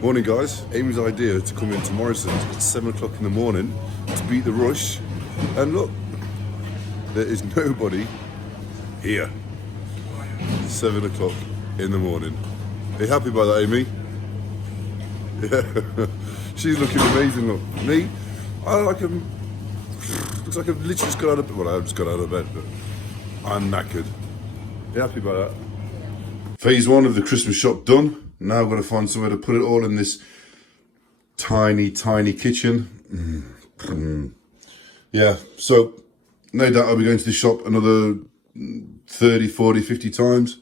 Morning guys, Amy's idea to come into Morrison's at 7 o'clock in the morning to beat the rush, and look, there is nobody here. 7 o'clock in the morning. Are you happy about that, Amy? Yeah, she's looking amazing. Look, me, looks like I've literally just got out of bed. Well, I've just got out of bed, but I'm knackered. Are you happy about that? Phase one of the Christmas shop done. Now I've got to find somewhere to put it all in this tiny, tiny kitchen. Yeah, so no doubt I'll be going to the shop another 30, 40, 50 times.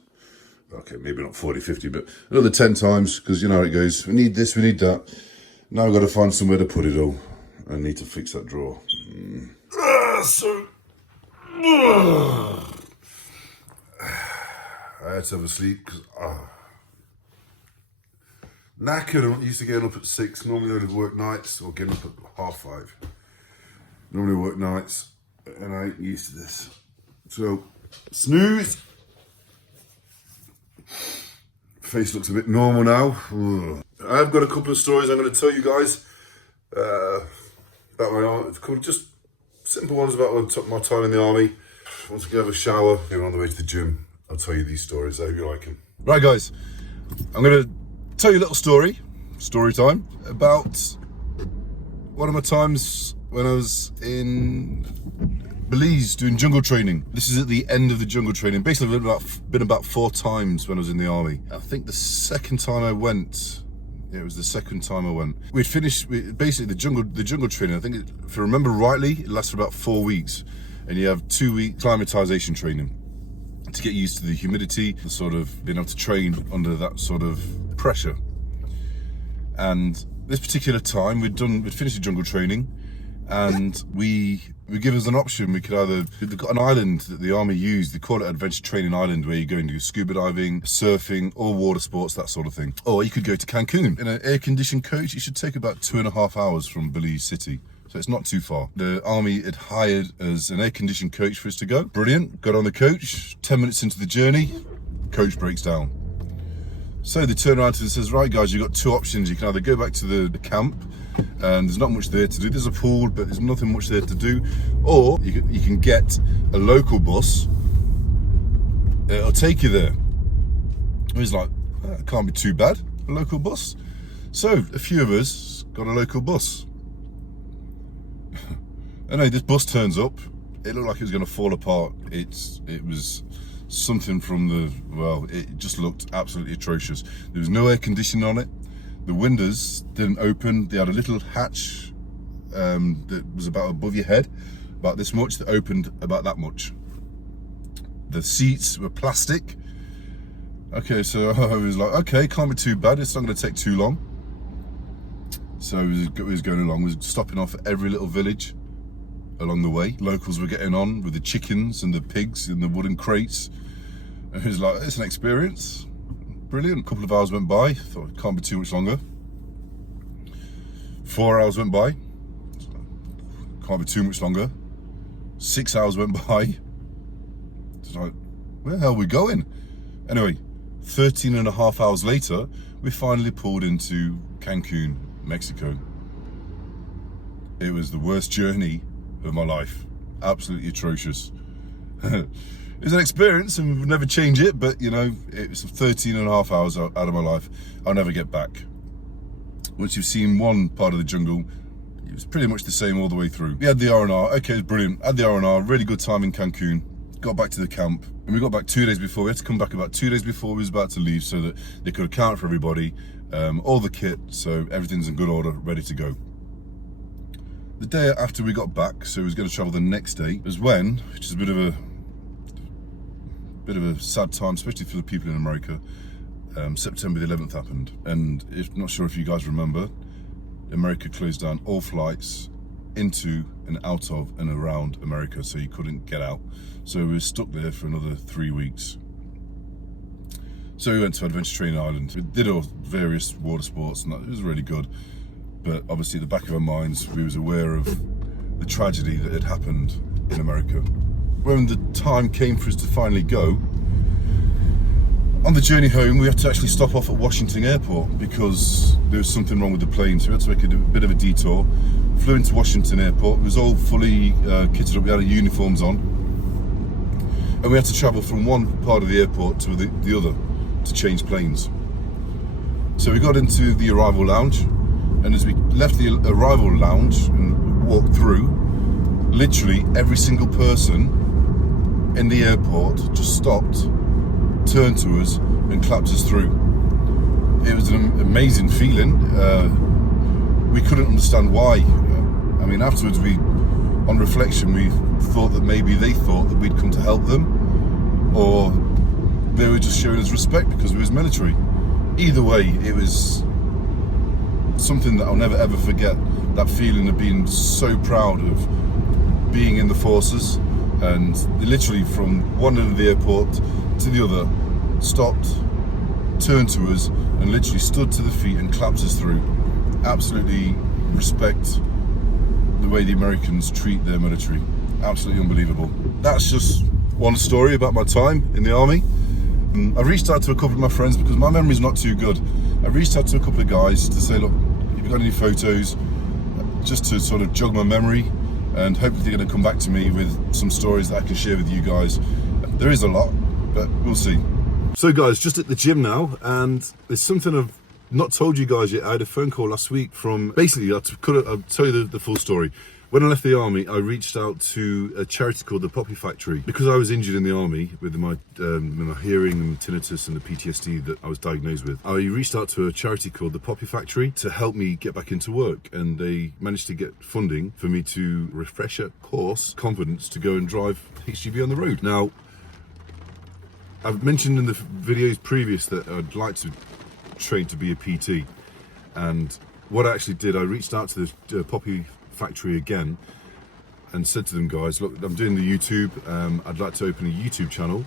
Okay, maybe not 40, 50, but another 10 times, because you know how it goes. We need this, we need that. Now I've got to find somewhere to put it all. I need to fix that drawer. I had to have a sleep because knackered. I'm not used to getting up at 6. Normally I would work nights or getting up at 5:30. Normally I work nights and I ain't used to this. So, snooze. Face looks a bit normal now. Ugh. I've got a couple of stories I'm going to tell you guys about my army. Just simple ones about my time in the army. Once I get have a shower, maybe on the way to the gym, I'll tell you these stories. I hope you like them. Right guys, I'm going to tell you a little story time, about one of my times when I was in Belize doing jungle training. This is at the end of the jungle training. Basically, I've been about 4 times when I was in the army. I think the second time I went, yeah, it was the second time I went. We'd finished basically the jungle training. I think, if I remember rightly, it lasts for about 4 weeks, and you have 2-week acclimatization training to get used to the humidity, the sort of being able to train under that sort of pressure. And this particular time, we'd finished the jungle training, and we give us an option. We've got an island that the army used. They call it Adventure Training Island, where you go and do scuba diving, surfing, or water sports, that sort of thing. Or you could go to Cancun in an air-conditioned coach. It should take about 2.5 hours from Belize City. So it's not too far. The army had hired as an air-conditioned coach for us to go. Brilliant. Got on the coach. 10 minutes into the journey, coach breaks down. So they turn around to us and says, right guys, you've got 2 options. You can either go back to the camp, and there's not much there to do. There's a pool, but there's nothing much there to do. Or you can get a local bus. It'll take you there. It was like, that can't be too bad, a local bus. So a few of us got a local bus. Anyway, this bus turns up. It looked like it was going to fall apart. It was something from it just looked absolutely atrocious. There was no air conditioning on it. The windows didn't open. They had a little hatch that was about above your head, about this much, that opened about that much. The seats were plastic. Okay, so I was like, okay, can't be too bad. It's not going to take too long. So we was going along. We was stopping off at every little village along the way. Locals were getting on with the chickens and the pigs in the wooden crates. And it was like, it's an experience. Brilliant. A couple of hours went by. Thought it can't be too much longer. 4 hours went by. Can't be too much longer. 6 hours went by. It's like, where the hell are we going? Anyway, 13.5 hours later, we finally pulled into Cancun, Mexico. It was the worst journey of my life. Absolutely atrocious. It was an experience and we'll never change it, but you know, it was 13.5 hours out of my life. I'll never get back. Once you've seen one part of the jungle, it was pretty much the same all the way through. We had the R&R, okay, it was brilliant. Had the R&R, really good time in Cancun. Got back to the camp, and we got back 2 days before. We had to come back about 2 days before we was about to leave, so that they could account for everybody, all the kit, so everything's in good order, ready to go. The day after we got back, so we was going to travel the next day, was when, which is a bit of a sad time, especially for the people in America, September the 11th happened. And not sure if you guys remember, America closed down all flights into and out of and around America, so you couldn't get out. So we were stuck there for another 3 weeks. So we went to Adventure Training Island. We did all various water sports, and it was really good. But obviously, at the back of our minds, we was aware of the tragedy that had happened in America. When the time came for us to finally go, On the journey home, we had to actually stop off at Washington Airport because there was something wrong with the plane, so we had to make a bit of a detour. Flew into Washington Airport. It was all fully kitted up. We had our uniforms on, and we had to travel from one part of the airport to the other to change planes. So we got into the arrival lounge, and as we left the arrival lounge and walked through, literally every single person in the airport just stopped, turned to us and clapped us through. It was an amazing feeling. We couldn't understand why. I mean, afterwards, on reflection, we thought that maybe they thought that we'd come to help them, or they were just showing us respect because we was military. Either way, it was something that I'll never ever forget, that feeling of being so proud of being in the forces, and literally from one end of the airport to the other, stopped, turned to us and literally stood to the feet and clapped us through. Absolutely respect the way the Americans treat their military. Absolutely unbelievable. That's just one story about my time in the army. I reached out to a couple of my friends because my memory's not too good. I reached out to a couple of guys to say, look, have you got any photos? Just to sort of jog my memory, and hopefully they're going to come back to me with some stories that I can share with you guys. There is a lot, but we'll see. So guys, just at the gym now, and there's something I've not told you guys yet. I had a phone call last week from, basically, I'll tell you the full story. When I left the army, I reached out to a charity called the Poppy Factory. Because I was injured in the army with my hearing and tinnitus and the PTSD that I was diagnosed with, I reached out to a charity called the Poppy Factory to help me get back into work. And they managed to get funding for me to refresh a course, confidence, to go and drive HGV on the road. Now, I've mentioned in the videos previous that I'd like to train to be a PT. And what I actually did, I reached out to the Poppy Factory again and said to them, guys, look, I'm doing the YouTube, I'd like to open a YouTube channel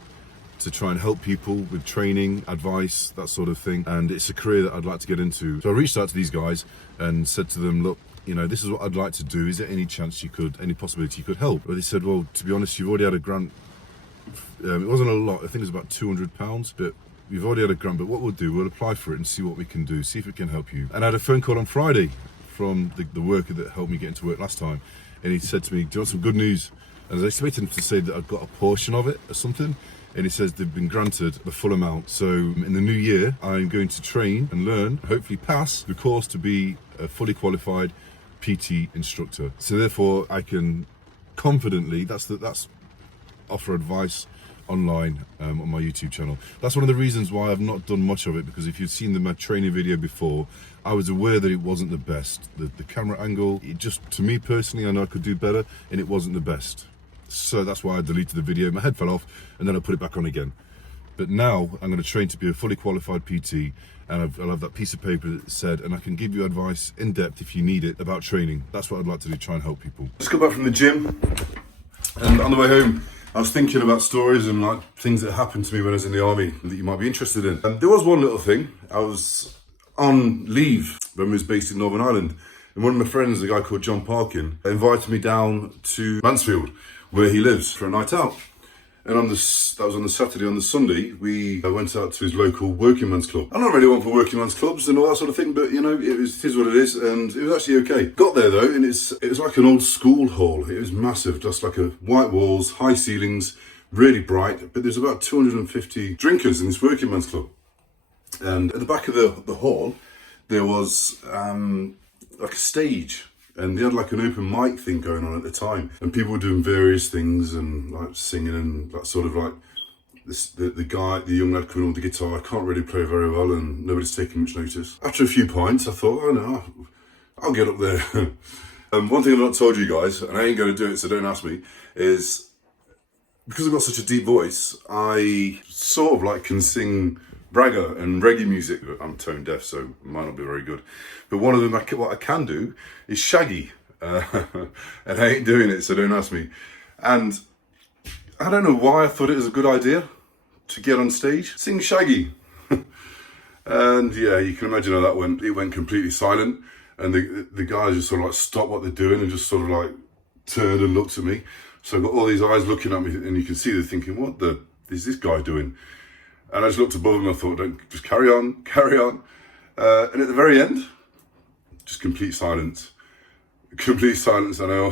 to try and help people with training, advice, that sort of thing, and it's a career that I'd like to get into. So I reached out to these guys and said to them, look, you know, this is what I'd like to do. Is there any chance you could, any possibility you could help? But they said, well, to be honest, you've already had a grant. It wasn't a lot, I think it was about £200, but we've already had a grant, but what we'll do, we'll apply for it and see what we can do, see if it can help you. And I had a phone call on Friday from the worker that helped me get into work last time, and he said to me, do you want some good news? And I was expecting him to say that I'd got a portion of it or something, and he says they've been granted the full amount. So in the new year, I'm going to train and learn, hopefully pass the course to be a fully qualified PT instructor. So therefore I can confidently, that's offer advice online on my YouTube channel. That's one of the reasons why I've not done much of it, because if you've seen my training video before, I was aware that it wasn't the best. The camera angle, it just, to me personally, I know I could do better, and it wasn't the best. So that's why I deleted the video. My head fell off, and then I put it back on again. But now I'm going to train to be a fully qualified PT, and I'll have that piece of paper that said, and I can give you advice in depth if you need it about training. That's what I'd like to do, try and help people. Just got back from the gym, and on the way home, I was thinking about stories and like things that happened to me when I was in the army that you might be interested in. And there was one little thing. I was on leave when we was based in Northern Ireland, and one of my friends, a guy called John Parkin, invited me down to Mansfield, where he lives, for a night out. And that was on the Saturday. On the Sunday, we went out to his local working man's club. I'm not really one for working man's clubs and all that sort of thing, but you know, it is what it is, and it was actually okay. Got there though, and it was like an old school hall. It was massive, just like white walls, high ceilings, really bright. But there's about 250 drinkers in this working man's club. And at the back of the hall, there was like a stage. And they had like an open mic thing going on at the time, and people were doing various things and like singing and like sort of like the young lad coming on with the guitar. I can't really play very well, and nobody's taking much notice. After a few pints, I thought, oh no, I'll get up there. One thing I've not told you guys, and I ain't going to do it, so don't ask me, is because I've got such a deep voice, I sort of like can sing bragger and reggae music. I'm tone deaf, so it might not be very good. But one of them, what I can do is Shaggy. And I ain't doing it, so don't ask me. And I don't know why I thought it was a good idea to get on stage, sing Shaggy. And yeah, you can imagine how that went. It went completely silent. And the guys just sort of like stopped what they're doing and just sort of like turned and looked at me. So I've got all these eyes looking at me, and you can see they're thinking, what the is this guy doing? And I just looked above him and I thought, don't, just carry on, carry on. And at the very end, just complete silence. Complete silence. And I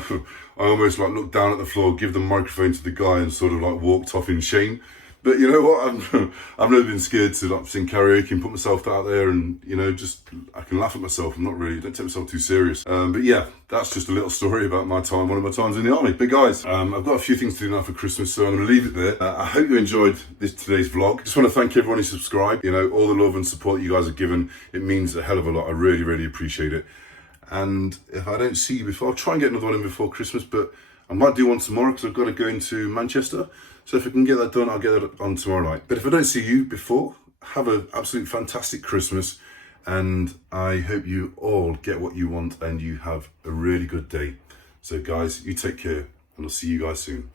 almost like looked down at the floor, give the microphone to the guy and sort of like walked off in shame. But you know what, I've never been scared to like sing karaoke and put myself out there, and you know, just I can laugh at myself. I'm not really, don't take myself too serious. But yeah, that's just a little story about my time, one of my times in the army. But guys, I've got a few things to do now for Christmas, so I'm going to leave it there. I hope you enjoyed today's vlog. Just want to thank everyone who subscribed. You know, all the love and support you guys have given, it means a hell of a lot. I really, really appreciate it. And if I don't see you before, I'll try and get another one in before Christmas, but I might do one tomorrow because I've got to go into Manchester. So if I can get that done, I'll get that on tomorrow night. But if I don't see you before, have an absolute fantastic Christmas. And I hope you all get what you want and you have a really good day. So guys, you take care and I'll see you guys soon.